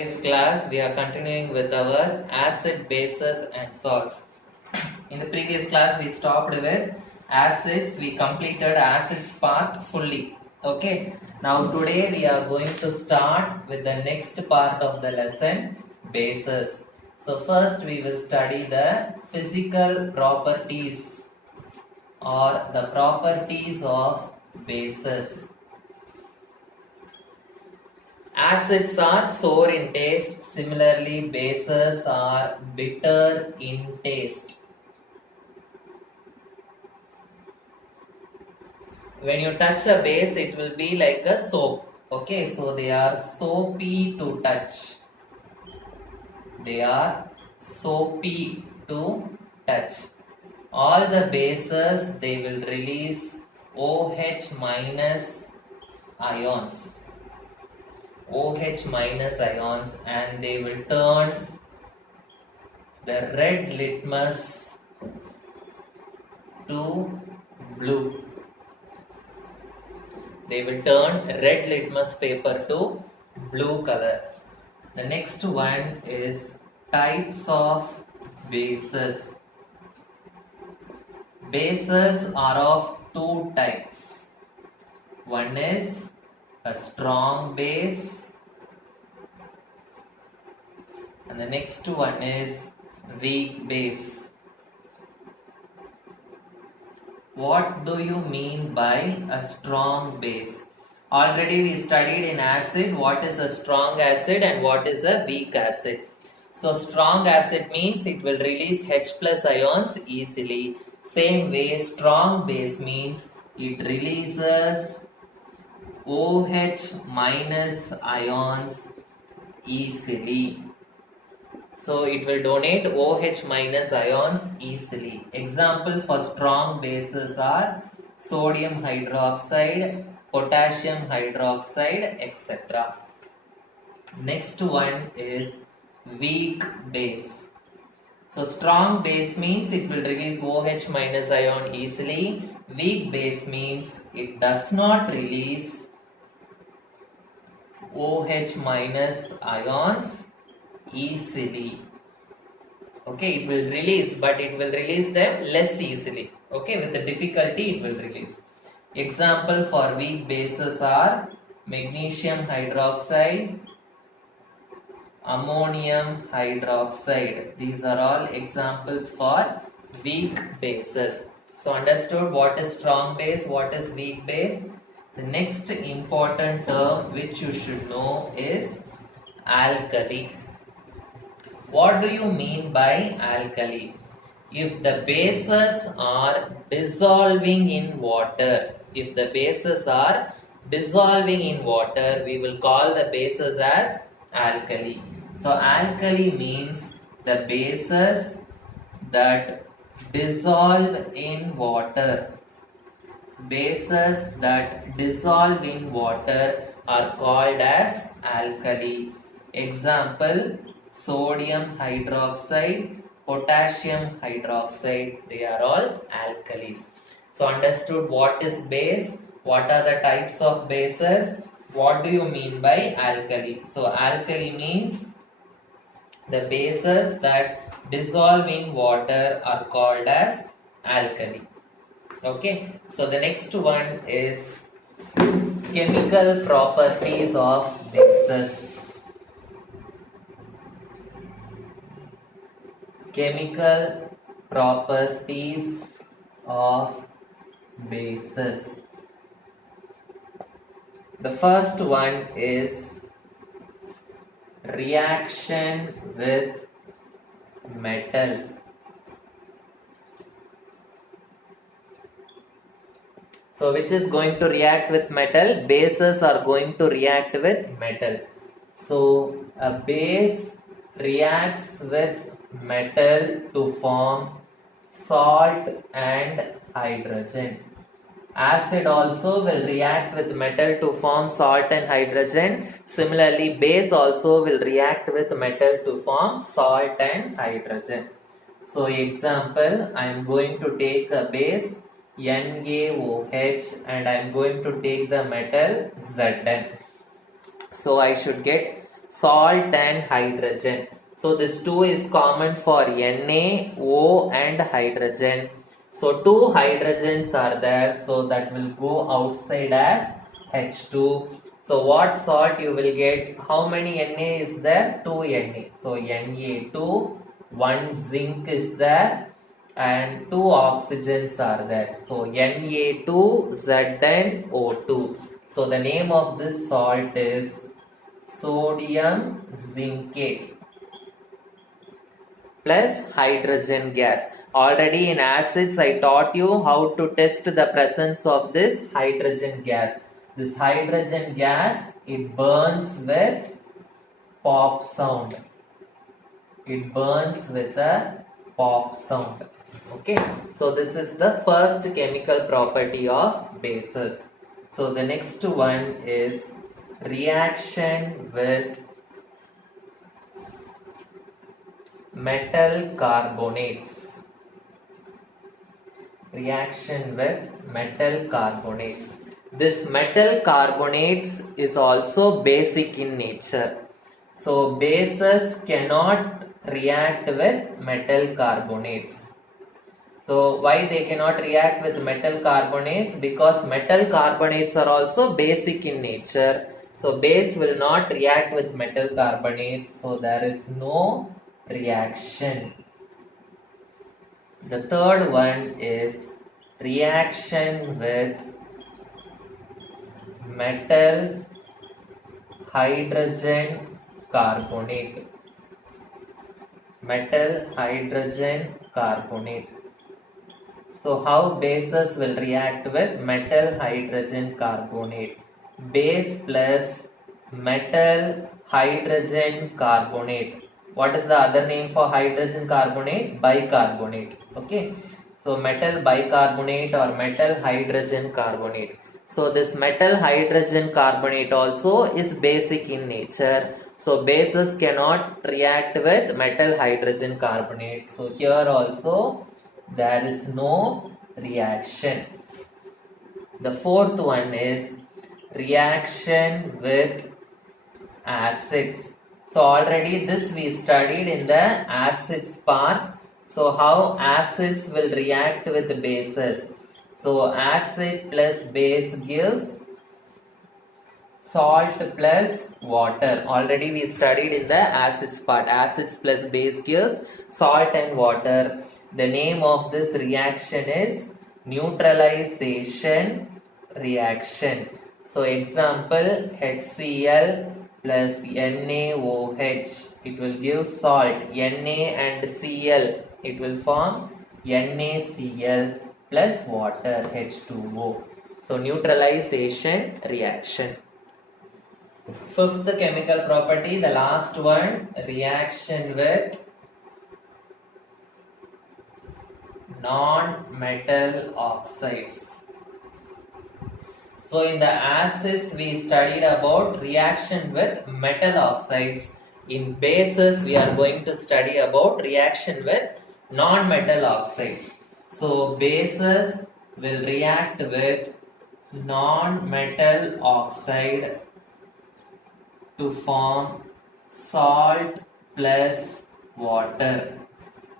Today's class we are continuing with our acid, bases and salts. In the previous class we stopped with acids. We completed acids part fully. Okay. Now today we are going to start with the next part of the lesson, bases. So first we will study the physical properties or the properties of bases. Acids are sour in taste, similarly bases are bitter in taste. When you touch a base, it will be like a soap. Okay, so they are soapy to touch. They are soapy to touch. All the bases, they will release OH minus ions. OH minus ions, and they will turn the red litmus to blue. They will turn red litmus paper to blue color. The next one is types of bases. Bases are of two types. One is a strong base, and the next one is weak base. What do you mean by a strong base? Already we studied in acid what is a strong acid and what is a weak acid. So strong acid means it will release H plus ions easily. Same way strong base means it releases OH minus ions easily. So it will donate OH minus ions easily. Example for strong bases are sodium hydroxide, potassium hydroxide, etc. Next one is weak base. So strong base means it will release OH minus ion easily. Weak base means it does not release OH minus ions easily. Okay, it will release, but it will release them less easily. Okay, with the difficulty it will release. Example for weak bases are magnesium hydroxide, ammonium hydroxide. These are all examples for weak bases. So understood what is strong base, what is weak base. The next important term which you should know is alkali. What do you mean by alkali? If the bases are dissolving in water, we will call the bases as alkali. So alkali means the bases that dissolve in water. Bases that dissolve in water are called as alkali. Example, sodium hydroxide, potassium hydroxide, they are all alkalis. So understood what is base, what are the types of bases, what do you mean by alkali? So alkali means the bases that dissolve in water are called as alkali. Okay, so the next one is chemical properties of bases. Chemical properties of bases. The first one is reaction with metal. So which is going to react with metal? Bases are going to react with metal. So a base reacts with metal to form salt and hydrogen. Acid also will react with metal to form salt and hydrogen. Similarly, base also will react with metal to form salt and hydrogen. So example, I am going to take a base NaOH and I am going to take the metal Zn. So I should get salt and hydrogen. So this 2 is common for Na, O and hydrogen. So 2 hydrogens are there, so that will go outside as H2. So what salt you will get? How many Na is there? 2 Na. So Na2, 1 zinc is there and 2 oxygens are there. So Na2, Z and O2. So the name of this salt is sodium zincate plus hydrogen gas. Already in acids I taught you how to test the presence of this hydrogen gas. This hydrogen gas, it burns with pop sound. It burns with a pop sound. Okay, so this is the first chemical property of bases. So the next one is reaction with metal carbonates. Reaction with metal carbonates. This metal carbonates is also basic in nature. So bases cannot react with metal carbonates. So why they cannot react with metal carbonates? Because metal carbonates are also basic in nature. So base will not react with metal carbonates. So there is no reaction. The third one is reaction with metal hydrogen carbonate. Metal hydrogen carbonate. So how bases will react with metal hydrogen carbonate? Base plus metal hydrogen carbonate. What is the other name for hydrogen carbonate? Bicarbonate. Okay. So metal bicarbonate or metal hydrogen carbonate. So this metal hydrogen carbonate also is basic in nature. So bases cannot react with metal hydrogen carbonate. So here also there is no reaction. The fourth one is reaction with acids. So already this we studied in the acids part. So how acids will react with the bases. So acid plus base gives salt plus water. Already we studied in the acids part. Acids plus base gives salt and water. The name of this reaction is neutralization reaction. So example, HCl plus NaOH. It will give salt. Na and Cl. It will form NaCl plus water H2O. So neutralization reaction. Fifth chemical property, the last one, reaction with non-metal oxides. So in the acids we studied about reaction with metal oxides. In bases we are going to study about reaction with non-metal oxides. So bases will react with non-metal oxide to form salt plus water.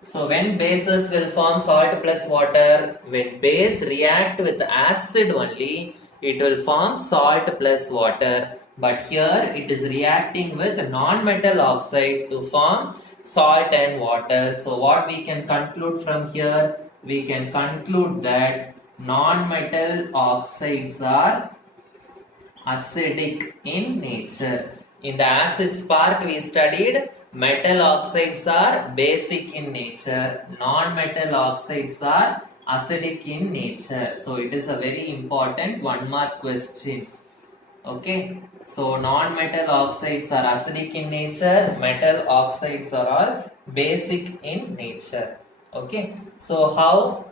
So when bases will form salt plus water, when base react with acid only, it will form salt plus water. But here it is reacting with non-metal oxide to form salt and water. So what we can conclude from here? We can conclude that non-metal oxides are acidic in nature. In the acids part we studied metal oxides are basic in nature, non-metal oxides are acidic in nature. So it is a very important 1 mark question. Okay, so non-metal oxides are acidic in nature, metal oxides are all basic in nature. Okay, so how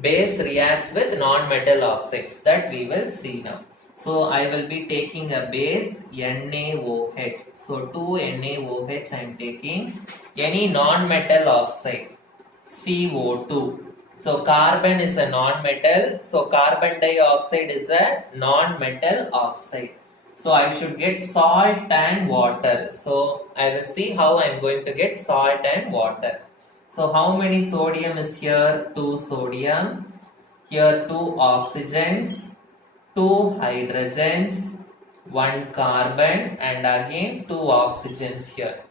base reacts with non-metal oxides, that we will see now. So I will be taking a base NaOH. So 2 NaOH I am taking. Any non-metal oxide CO2. So carbon is a non-metal. So carbon dioxide is a non-metal oxide. So I should get salt and water. So I will see how I am going to get salt and water. So how many sodium is here? 2 sodium. Here 2 oxygens, 2 hydrogens, 1 carbon, and again 2 oxygens here.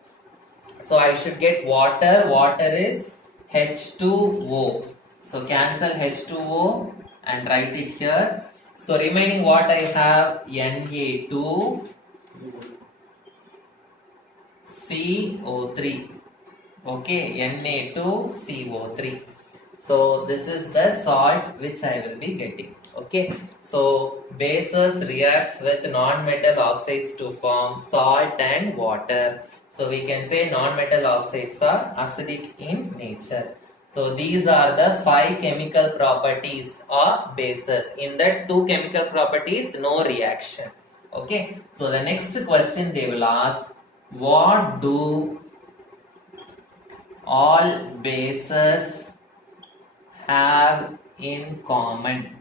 So I should get water. Water is H2O. So cancel H2O and write it here. So remaining what I have? Na2 CO3. Okay, Na2CO3. So this is the salt which I will be getting. Okay. So bases reacts with non-metal oxides to form salt and water. So we can say non-metal oxides are acidic in nature. So these are the 5 chemical properties of bases. In that 2 chemical properties, no reaction. Okay. So the next question they will ask, what do all bases have in common?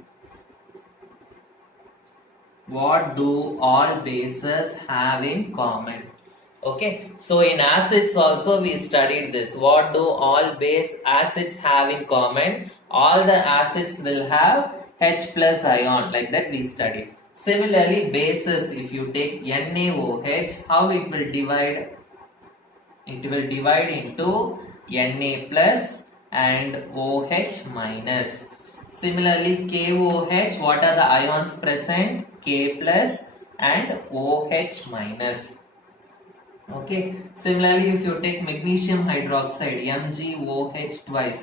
What do all bases have in common? Okay, so in acids also we studied this. What do all base acids have in common? All the acids will have H plus ion, like that we studied. Similarly, bases, if you take NaOH, how it will divide? It will divide into Na plus and OH minus. Similarly, KOH, what are the ions present? K plus and OH minus. Okay. Similarly, if you take magnesium hydroxide, MgOH twice.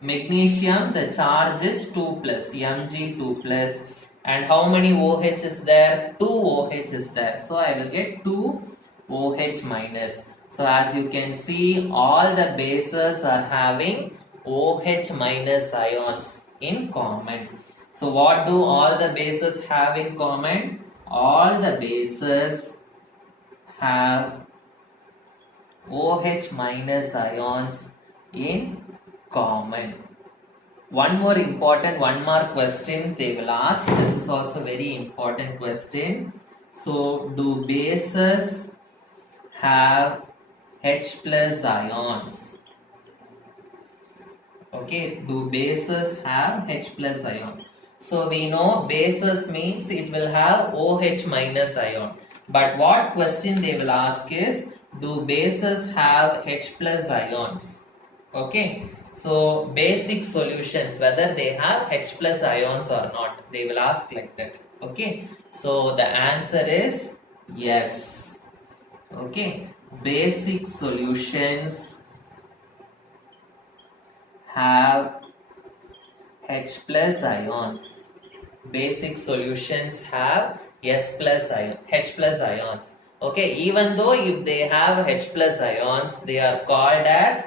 Magnesium, the charge is 2 plus, Mg2 plus. And how many OH is there? 2 OH is there. So I will get 2 OH minus. So as you can see, all the bases are having OH minus ions in common. So what do all the bases have in common? All the bases have OH minus ions in common. One more question they will ask. This is also very important question. So do bases have H plus ions? Okay, do bases have H plus ion? So we know bases means it will have OH minus ion. But what question they will ask is, do bases have H plus ions? Okay, so basic solutions, whether they have H plus ions or not, they will ask like that. Okay, so the answer is yes. Okay, basic solutions have H plus ions. Basic solutions have S plus ion, H plus ions. Okay, even though if they have H plus ions, they are called as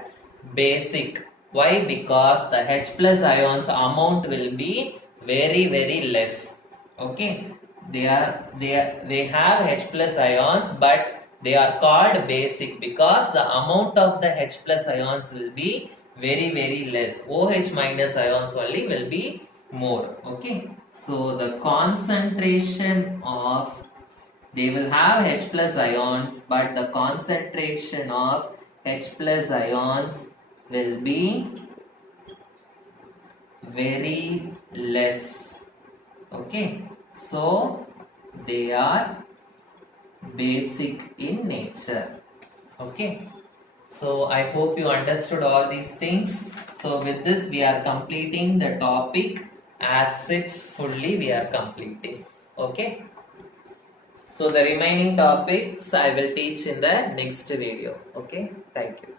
basic. Why? Because the H plus ions amount will be very less. Okay, they have H plus ions, but they are called basic because the amount of the H plus ions will be very less. OH minus ions only will be more. Okay, so the concentration of, they will have H plus ions, but the concentration of H plus ions will be very less. Okay, so they are basic in nature. Okay, so I hope you understood all these things. So with this we are completing the topic acids fully. We are completing. Okay, so the remaining topics I will teach in the next video. Okay, thank you.